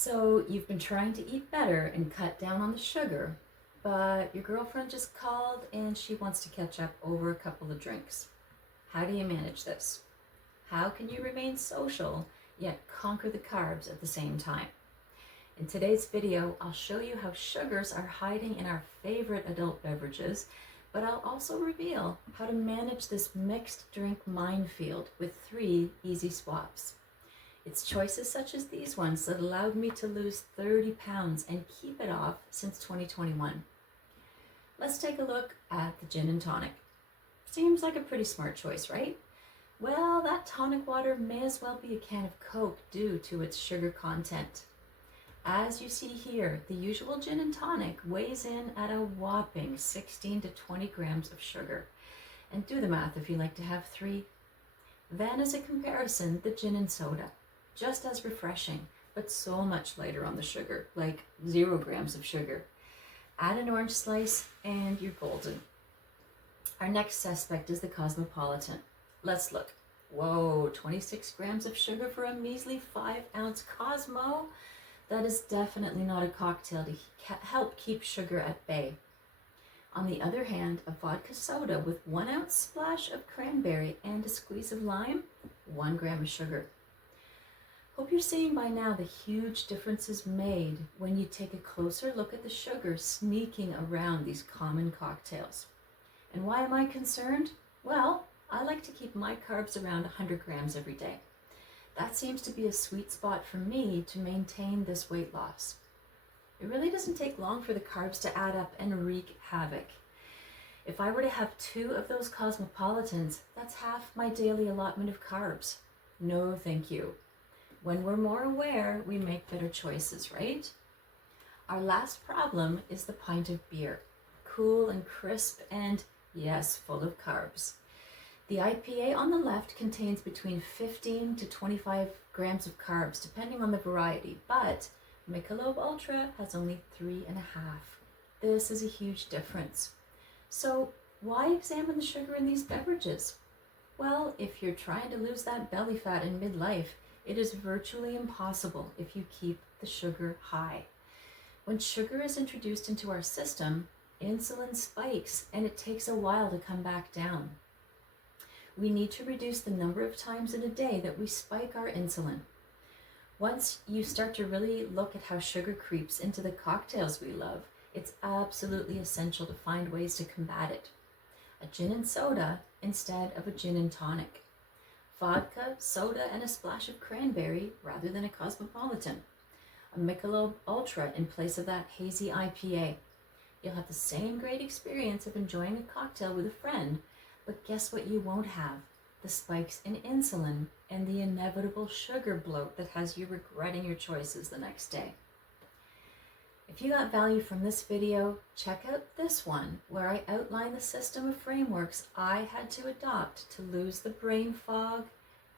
So you've been trying to eat better and cut down on the sugar, but your girlfriend just called and she wants to catch up over a couple of drinks. How do you manage this? How can you remain social yet conquer the carbs at the same time? In today's video, I'll show you how sugars are hiding in our favorite adult beverages, but I'll also reveal how to manage this mixed drink minefield with 3 easy swaps. It's choices such as these ones that allowed me to lose 30 pounds and keep it off since 2021. Let's take a look at the gin and tonic. Seems like a pretty smart choice, right? Well, that tonic water may as well be a can of Coke due to its sugar content. As you see here, the usual gin and tonic weighs in at a whopping 16 to 20 grams of sugar. And do the math if you like to have 3. Then as a comparison, the gin and soda. Just as refreshing, but so much lighter on the sugar, like 0 grams of sugar. Add an orange slice and you're golden. Our next suspect is the Cosmopolitan. Let's look. Whoa, 26 grams of sugar for a measly 5-ounce Cosmo? That is definitely not a cocktail to help keep sugar at bay. On the other hand, a vodka soda with 1-ounce splash of cranberry and a squeeze of lime, 1 gram of sugar. Hope you're seeing by now the huge differences made when you take a closer look at the sugar sneaking around these common cocktails. And why am I concerned? Well, I like to keep my carbs around 100 grams every day. That seems to be a sweet spot for me to maintain this weight loss. It really doesn't take long for the carbs to add up and wreak havoc. If I were to have 2 of those Cosmopolitans, that's half my daily allotment of carbs. No, thank you. When we're more aware, we make better choices, right? Our last problem is the pint of beer. Cool and crisp and, yes, full of carbs. The IPA on the left contains between 15 to 25 grams of carbs, depending on the variety, but Michelob Ultra has only 3.5. This is a huge difference. So why examine the sugar in these beverages? Well, if you're trying to lose that belly fat in midlife, it is virtually impossible if you keep the sugar high. When sugar is introduced into our system, insulin spikes and it takes a while to come back down. We need to reduce the number of times in a day that we spike our insulin. Once you start to really look at how sugar creeps into the cocktails we love, it's absolutely essential to find ways to combat it. A gin and soda instead of a gin and tonic. Vodka, soda, and a splash of cranberry rather than a Cosmopolitan. A Michelob Ultra in place of that hazy IPA. You'll have the same great experience of enjoying a cocktail with a friend, but guess what you won't have? The spikes in insulin and the inevitable sugar bloat that has you regretting your choices the next day. If you got value from this video, check out this one where I outline the system of frameworks I had to adopt to lose the brain fog,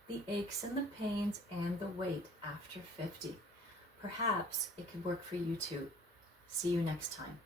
the aches and the pains, and the weight after 50. Perhaps it could work for you too. See you next time.